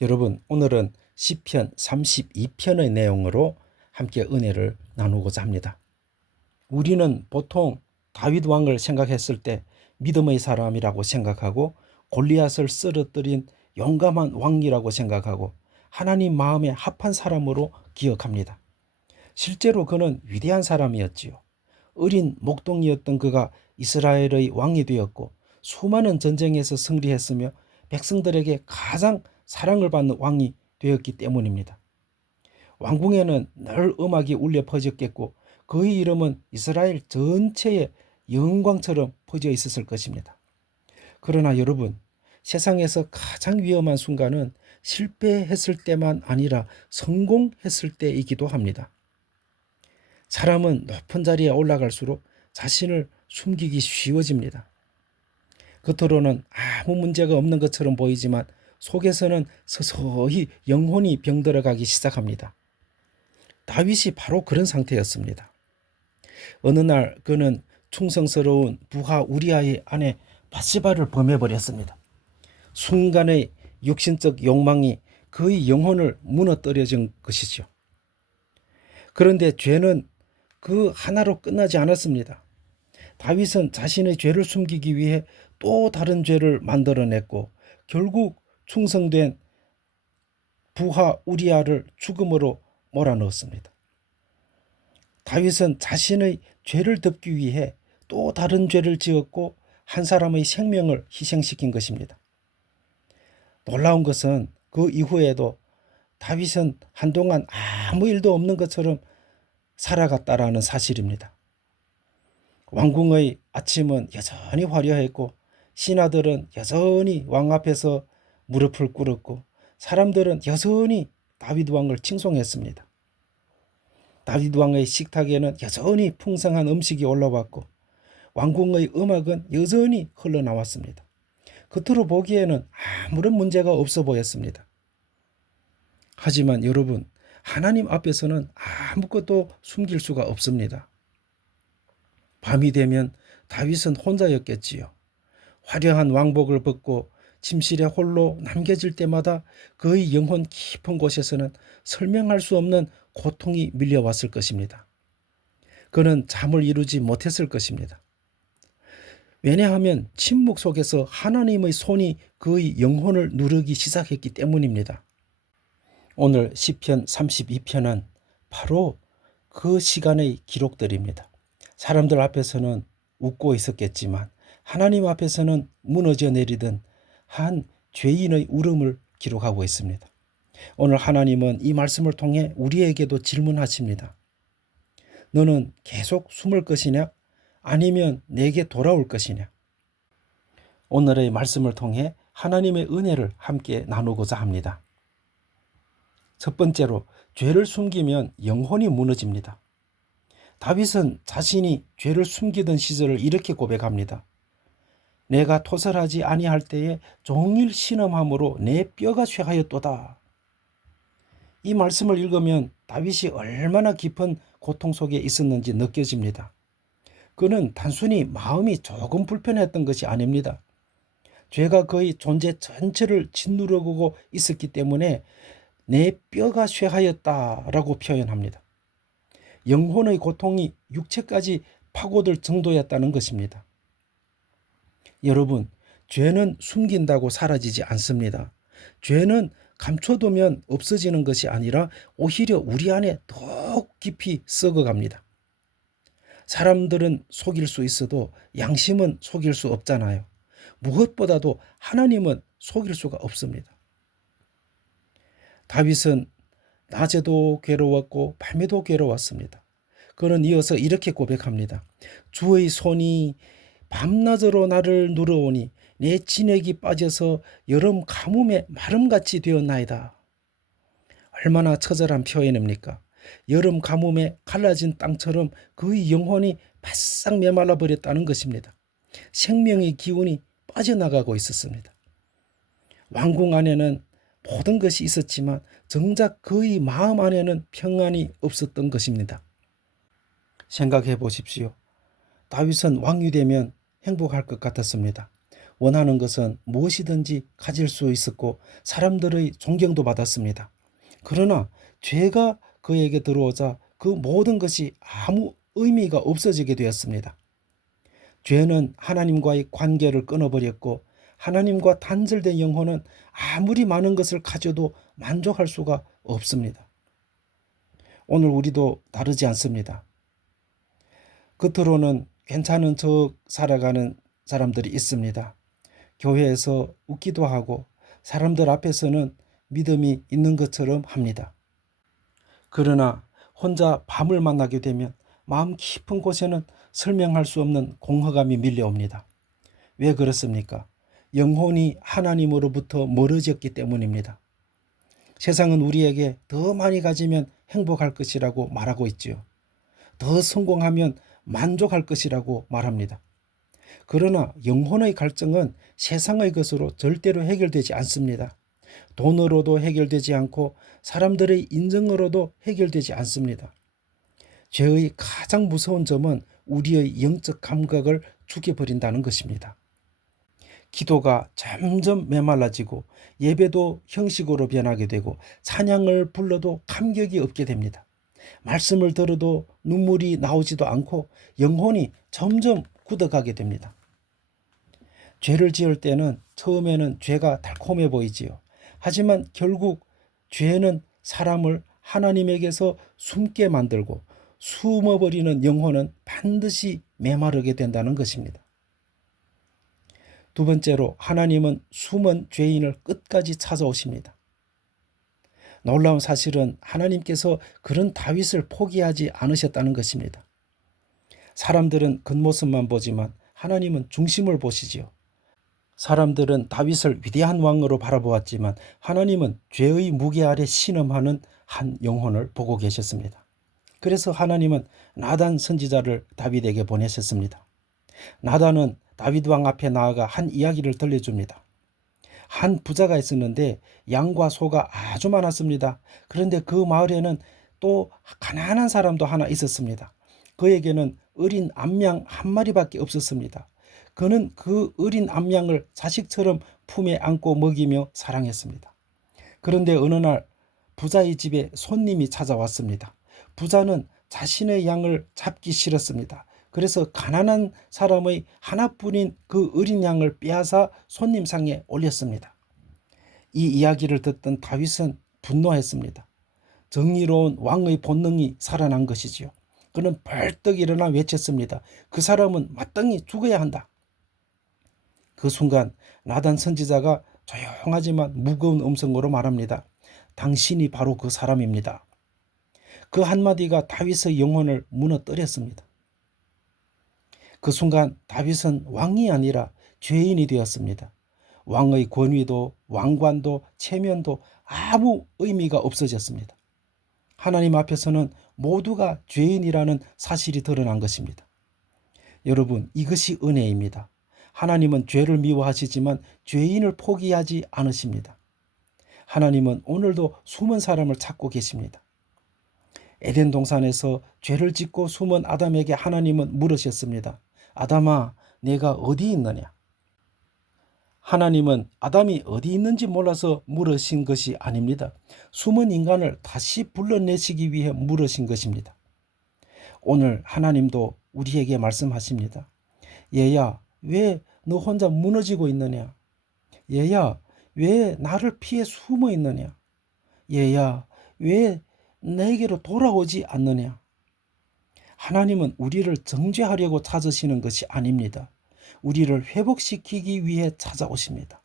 여러분, 오늘은 시편 32편의 내용으로 함께 은혜를 나누고자 합니다. 우리는 보통 다윗 왕을 생각했을 때 믿음의 사람이라고 생각하고 골리앗을 쓰러뜨린 용감한 왕이라고 생각하고 하나님 마음에 합한 사람으로 기억합니다. 실제로 그는 위대한 사람이었지요. 어린 목동이었던 그가 이스라엘의 왕이 되었고 수많은 전쟁에서 승리했으며 백성들에게 가장 사랑을 받는 왕이 되었기 때문입니다. 왕궁에는 늘 음악이 울려 퍼졌겠고 그의 이름은 이스라엘 전체에 영광처럼 퍼져 있었을 것입니다. 그러나 여러분, 세상에서 가장 위험한 순간은 실패했을 때만 아니라 성공했을 때이기도 합니다. 사람은 높은 자리에 올라갈수록 자신을 숨기기 쉬워집니다. 겉으로는 아무 문제가 없는 것처럼 보이지만 속에서는 서서히 영혼이 병들어가기 시작합니다. 다윗이 바로 그런 상태였습니다. 어느 날 그는 충성스러운 부하 우리아의 아내 바시바를 범해버렸습니다. 순간의 육신적 욕망이 그의 영혼을 무너뜨려준 것이죠. 그런데 죄는 그 하나로 끝나지 않았습니다. 다윗은 자신의 죄를 숨기기 위해 또 다른 죄를 만들어냈고 결국 충성된 부하 우리아를 죽음으로 몰아넣었습니다. 다윗은 자신의 죄를 덮기 위해 또 다른 죄를 지었고 한 사람의 생명을 희생시킨 것입니다. 놀라운 것은 그 이후에도 다윗은 한동안 아무 일도 없는 것처럼 살아갔다라는 사실입니다. 왕궁의 아침은 여전히 화려했고 신하들은 여전히 왕 앞에서 무릎을 꿇었고 사람들은 여전히 다윗 왕을 칭송했습니다. 다윗 왕의 식탁에는 여전히 풍성한 음식이 올라왔고 왕궁의 음악은 여전히 흘러나왔습니다. 겉으로 보기에는 아무런 문제가 없어 보였습니다. 하지만 여러분, 하나님 앞에서는 아무것도 숨길 수가 없습니다. 밤이 되면 다윗은 혼자였겠지요. 화려한 왕복을 벗고 침실에 홀로 남겨질 때마다 그의 영혼 깊은 곳에서는 설명할 수 없는 고통이 밀려왔을 것입니다. 그는 잠을 이루지 못했을 것입니다. 왜냐하면 침묵 속에서 하나님의 손이 그의 영혼을 누르기 시작했기 때문입니다. 오늘 시편 32편은 바로 그 시간의 기록들입니다. 사람들 앞에서는 웃고 있었겠지만 하나님 앞에서는 무너져 내리던 한 죄인의 울음을 기록하고 있습니다. 오늘 하나님은 이 말씀을 통해 우리에게도 질문하십니다. 너는 계속 숨을 것이냐? 아니면 내게 돌아올 것이냐? 오늘의 말씀을 통해 하나님의 은혜를 함께 나누고자 합니다. 첫 번째로, 죄를 숨기면 영혼이 무너집니다. 다윗은 자신이 죄를 숨기던 시절을 이렇게 고백합니다. 내가 토설하지 아니할 때에 종일 신음함으로 내 뼈가 쇠하였도다. 이 말씀을 읽으면 다윗이 얼마나 깊은 고통 속에 있었는지 느껴집니다. 그는 단순히 마음이 조금 불편했던 것이 아닙니다. 죄가 그의 존재 전체를 짓누르고 있었기 때문에 내 뼈가 쇠하였다라고 표현합니다. 영혼의 고통이 육체까지 파고들 정도였다는 것입니다. 여러분, 죄는 숨긴다고 사라지지 않습니다. 죄는 감춰두면 없어지는 것이 아니라 오히려 우리 안에 더 깊이 썩어갑니다. 사람들은 속일 수 있어도 양심은 속일 수 없잖아요. 무엇보다도 하나님은 속일 수가 없습니다. 다윗은 낮에도 괴로웠고 밤에도 괴로웠습니다. 그는 이어서 이렇게 고백합니다. 주의 손이 밤낮으로 나를 누르오니 내 진액이 빠져서 여름 가뭄에 마름같이 되었나이다. 얼마나 처절한 표현입니까? 여름 가뭄에 갈라진 땅처럼 그의 영혼이 바싹 메말라 버렸다는 것입니다. 생명의 기운이 빠져나가고 있었습니다. 왕궁 안에는 모든 것이 있었지만 정작 그의 마음 안에는 평안이 없었던 것입니다. 생각해 보십시오. 다윗은 왕이 되면 행복할 것 같았습니다. 원하는 것은 무엇이든지 가질 수 있었고 사람들의 존경도 받았습니다. 그러나 죄가 그에게 들어오자 그 모든 것이 아무 의미가 없어지게 되었습니다. 죄는 하나님과의 관계를 끊어버렸고 하나님과 단절된 영혼은 아무리 많은 것을 가져도 만족할 수가 없습니다. 오늘 우리도 다르지 않습니다. 겉으로는 괜찮은 척 살아가는 사람들이 있습니다. 교회에서 웃기도 하고 사람들 앞에서는 믿음이 있는 것처럼 합니다. 그러나 혼자 밤을 만나게 되면 마음 깊은 곳에는 설명할 수 없는 공허감이 밀려옵니다. 왜 그렇습니까? 영혼이 하나님으로부터 멀어졌기 때문입니다. 세상은 우리에게 더 많이 가지면 행복할 것이라고 말하고 있지요. 더 성공하면 만족할 것이라고 말합니다. 그러나 영혼의 갈증은 세상의 것으로 절대로 해결되지 않습니다. 돈으로도 해결되지 않고 사람들의 인정으로도 해결되지 않습니다. 죄의 가장 무서운 점은 우리의 영적 감각을 죽여버린다는 것입니다. 기도가 점점 메말라지고 예배도 형식으로 변하게 되고 찬양을 불러도 감격이 없게 됩니다. 말씀을 들어도 눈물이 나오지도 않고 영혼이 점점 굳어가게 됩니다. 죄를 지을 때는 처음에는 죄가 달콤해 보이지요. 하지만 결국 죄는 사람을 하나님에게서 숨게 만들고 숨어버리는 영혼은 반드시 메마르게 된다는 것입니다. 두 번째로 하나님은 숨은 죄인을 끝까지 찾아오십니다. 놀라운 사실은 하나님께서 그런 다윗을 포기하지 않으셨다는 것입니다. 사람들은 겉모습만 보지만 하나님은 중심을 보시지요. 사람들은 다윗을 위대한 왕으로 바라보았지만 하나님은 죄의 무게 아래 신음하는 한 영혼을 보고 계셨습니다. 그래서 하나님은 나단 선지자를 다윗에게 보내셨습니다. 나단은 다윗 왕 앞에 나아가 한 이야기를 들려줍니다. 한 부자가 있었는데 양과 소가 아주 많았습니다. 그런데 그 마을에는 또 가난한 사람도 하나 있었습니다. 그에게는 어린 암양 한 마리밖에 없었습니다. 그는 그 어린 암양을 자식처럼 품에 안고 먹이며 사랑했습니다. 그런데 어느 날 부자의 집에 손님이 찾아왔습니다. 부자는 자신의 양을 잡기 싫었습니다. 그래서 가난한 사람의 하나뿐인 그 어린 양을 빼앗아 손님 상에 올렸습니다. 이 이야기를 듣던 다윗은 분노했습니다. 정의로운 왕의 본능이 살아난 것이지요. 그는 벌떡 일어나 외쳤습니다. 그 사람은 마땅히 죽어야 한다. 그 순간 나단 선지자가 조용하지만 무거운 음성으로 말합니다. 당신이 바로 그 사람입니다. 그 한마디가 다윗의 영혼을 무너뜨렸습니다. 그 순간 다윗은 왕이 아니라 죄인이 되었습니다. 왕의 권위도 왕관도 체면도 아무 의미가 없어졌습니다. 하나님 앞에서는 모두가 죄인이라는 사실이 드러난 것입니다. 여러분, 이것이 은혜입니다. 하나님은 죄를 미워하시지만 죄인을 포기하지 않으십니다. 하나님은 오늘도 숨은 사람을 찾고 계십니다. 에덴 동산에서 죄를 짓고 숨은 아담에게 하나님은 물으셨습니다. 아담아, 내가 어디 있느냐? 하나님은 아담이 어디 있는지 몰라서 물으신 것이 아닙니다. 숨은 인간을 다시 불러내시기 위해 물으신 것입니다. 오늘 하나님도 우리에게 말씀하십니다. 얘야, 왜 너 혼자 무너지고 있느냐? 얘야, 왜 나를 피해 숨어 있느냐? 얘야, 왜 내게로 돌아오지 않느냐? 하나님은 우리를 정죄하려고 찾으시는 것이 아닙니다. 우리를 회복시키기 위해 찾아오십니다.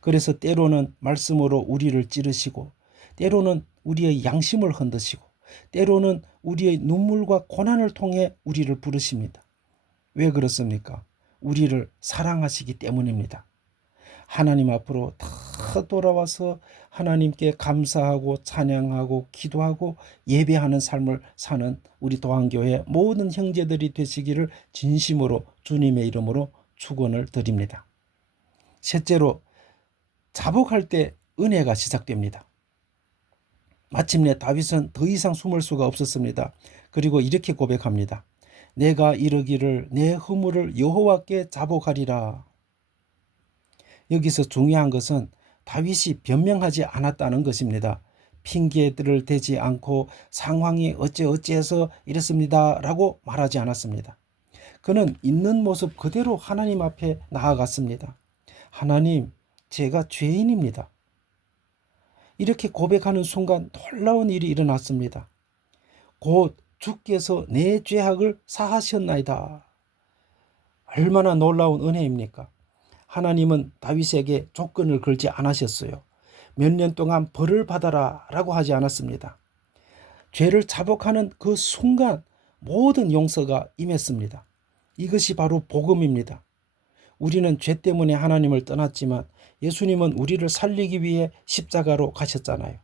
그래서 때로는 말씀으로 우리를 찌르시고, 때로는 우리의 양심을 흔드시고, 때로는 우리의 눈물과 고난을 통해 우리를 부르십니다. 왜 그렇습니까? 우리를 사랑하시기 때문입니다. 하나님 앞으로 다 돌아와서 하나님께 감사하고 찬양하고 기도하고 예배하는 삶을 사는 우리 도안교회 모든 형제들이 되시기를 진심으로 주님의 이름으로 축원을 드립니다. 셋째로, 자복할 때 은혜가 시작됩니다. 마침내 다윗은 더 이상 숨을 수가 없었습니다. 그리고 이렇게 고백합니다. 내가 이르기를 내 허물을 여호와께 자복하리라. 여기서 중요한 것은 다윗이 변명하지 않았다는 것입니다. 핑계들을 대지 않고 상황이 어찌어찌해서 이랬습니다 라고 말하지 않았습니다. 그는 있는 모습 그대로 하나님 앞에 나아갔습니다. 하나님, 제가 죄인입니다. 이렇게 고백하는 순간 놀라운 일이 일어났습니다. 곧 주께서 내 죄악을 사하셨나이다. 얼마나 놀라운 은혜입니까? 하나님은 다윗에게 조건을 걸지 않으셨어요. 몇 년 동안 벌을 받아라 라고 하지 않았습니다. 죄를 자복하는 그 순간 모든 용서가 임했습니다. 이것이 바로 복음입니다. 우리는 죄 때문에 하나님을 떠났지만 예수님은 우리를 살리기 위해 십자가로 가셨잖아요.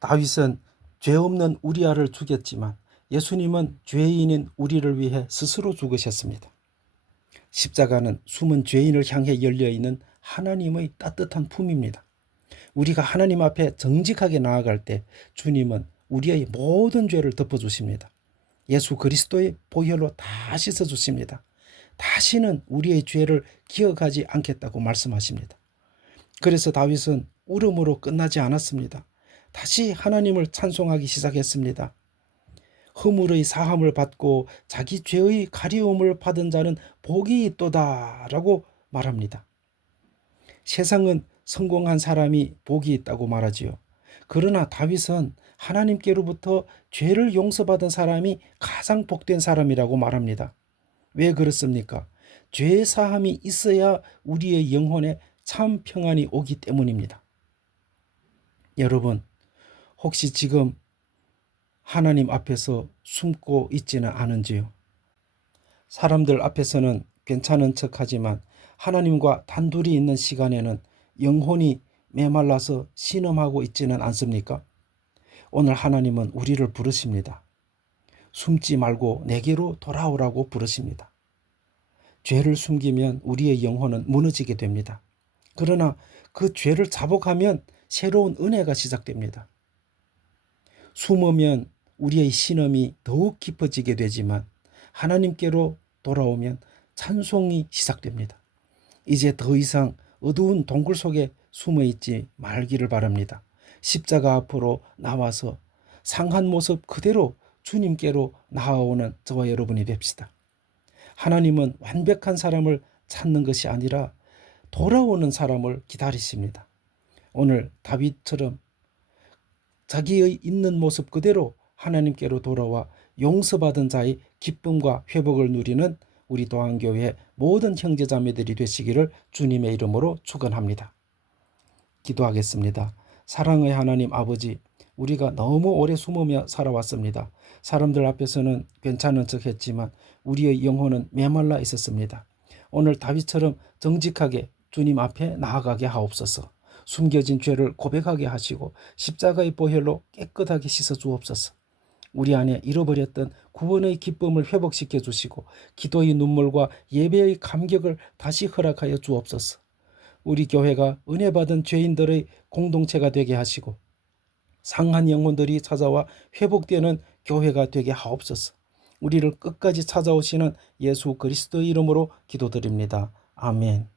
다윗은 죄 없는 우리아를 죽였지만 예수님은 죄인인 우리를 위해 스스로 죽으셨습니다. 십자가는 숨은 죄인을 향해 열려있는 하나님의 따뜻한 품입니다. 우리가 하나님 앞에 정직하게 나아갈 때 주님은 우리의 모든 죄를 덮어주십니다. 예수 그리스도의 보혈로 다 씻어주십니다. 다시는 우리의 죄를 기억하지 않겠다고 말씀하십니다. 그래서 다윗은 울음으로 끝나지 않았습니다. 다시 하나님을 찬송하기 시작했습니다. 허물의 사함을 받고 자기 죄의 가리움을 받은 자는 복이 있도다 라고 말합니다. 세상은 성공한 사람이 복이 있다고 말하지요. 그러나 다윗은 하나님께로부터 죄를 용서받은 사람이 가장 복된 사람이라고 말합니다. 왜 그렇습니까? 죄 사함이 있어야 우리의 영혼에 참 평안이 오기 때문입니다. 여러분, 혹시 지금 하나님 앞에서 숨고 있지는 않은지요? 사람들 앞에서는 괜찮은 척하지만 하나님과 단둘이 있는 시간에는 영혼이 메말라서 신음하고 있지는 않습니까? 오늘 하나님은 우리를 부르십니다. 숨지 말고 내게로 돌아오라고 부르십니다. 죄를 숨기면 우리의 영혼은 무너지게 됩니다. 그러나 그 죄를 자복하면 새로운 은혜가 시작됩니다. 숨으면 우리의 신음이 더욱 깊어지게 되지만 하나님께로 돌아오면 찬송이 시작됩니다. 이제 더 이상 어두운 동굴 속에 숨어있지 말기를 바랍니다. 십자가 앞으로 나와서 상한 모습 그대로 주님께로 나아오는 저와 여러분이 됩시다. 하나님은 완벽한 사람을 찾는 것이 아니라 돌아오는 사람을 기다리십니다. 오늘 다윗처럼 자기의 있는 모습 그대로 하나님께로 돌아와 용서받은 자의 기쁨과 회복을 누리는 우리 도안교회 모든 형제자매들이 되시기를 주님의 이름으로 축원합니다. 기도하겠습니다. 사랑의 하나님 아버지, 우리가 너무 오래 숨으며 살아왔습니다. 사람들 앞에서는 괜찮은 척 했지만 우리의 영혼은 메말라 있었습니다. 오늘 다윗처럼 정직하게 주님 앞에 나아가게 하옵소서. 숨겨진 죄를 고백하게 하시고 십자가의 보혈로 깨끗하게 씻어 주옵소서. 우리 안에 잃어버렸던 구원의 기쁨을 회복시켜 주시고 기도의 눈물과 예배의 감격을 다시 허락하여 주옵소서. 우리 교회가 은혜 받은 죄인들의 공동체가 되게 하시고 상한 영혼들이 찾아와 회복되는 교회가 되게 하옵소서. 우리를 끝까지 찾아오시는 예수 그리스도의 이름으로 기도드립니다. 아멘.